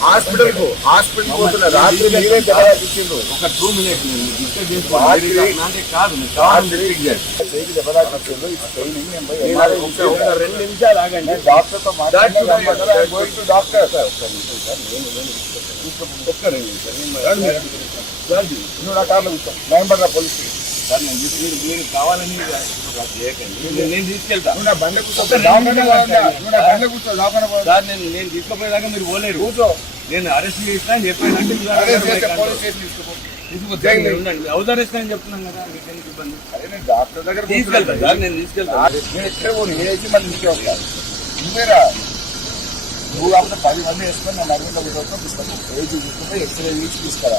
హాస్పిటల్కు హాస్పిటల్ పోతున్న రాత్రి మీరే దెబ్బలు ఇచ్చిండ్రు. ఒక టూ మినిట్స్ నేను డిస్టర్బ్ చేసుకో రాత్రి- అంటే కాదు నేను రాత్రి speak చేయాలి. చేయికి దెబ్బలు ఇచ్చిండ్రు ఇది ట్రైనింగ్ నేను పోయి నేను అది ఒక- ఒక రెండు నిమిషాలు ఆగండి. నేను డాక్టర్తో మాట్లాడాను గోయింగ్ టు డాక్టర్. ఒక్క నిమిషం సార్ నేను నేను ఒక్క రెండు నిమిషాలు నేను సార్, నా కార్లో కూర్చో. భయపడ్డా పోలీస్ సార్ నేను మీరు మీరు కావాలని చేయకండి. నేను- నేను తీసుకెళ్తా. నువ్వు నా బండి కూర్చో నా? సార్ నేను నేను తీసుకుపోయేదాకా మీరు పోలేరు. కూర్చో. నేను అరెస్ట్ చేసినా అని జైలు. మీరు ఉండండి. హౌస్ అరెస్ట్ అని చెప్తున్నాను కదా మీకు ఎందుకు ఇబ్బంది? డాక్టర్ దగ్గర తీసుకెళ్తా సార్ నేను తీసుకెళ్తా. నేను ఎక్కడ పోను? ఏసి మళ్ళీ ఇంకే నువ్వేరా? నువ్వు కాకపోతే పది మంది వేసుకొని నేను అరవింద వీడియోతో తీసుకొస్తాను ఏజీ తీసుకుంటే ఎక్స్రే తీసి తీసుకురా.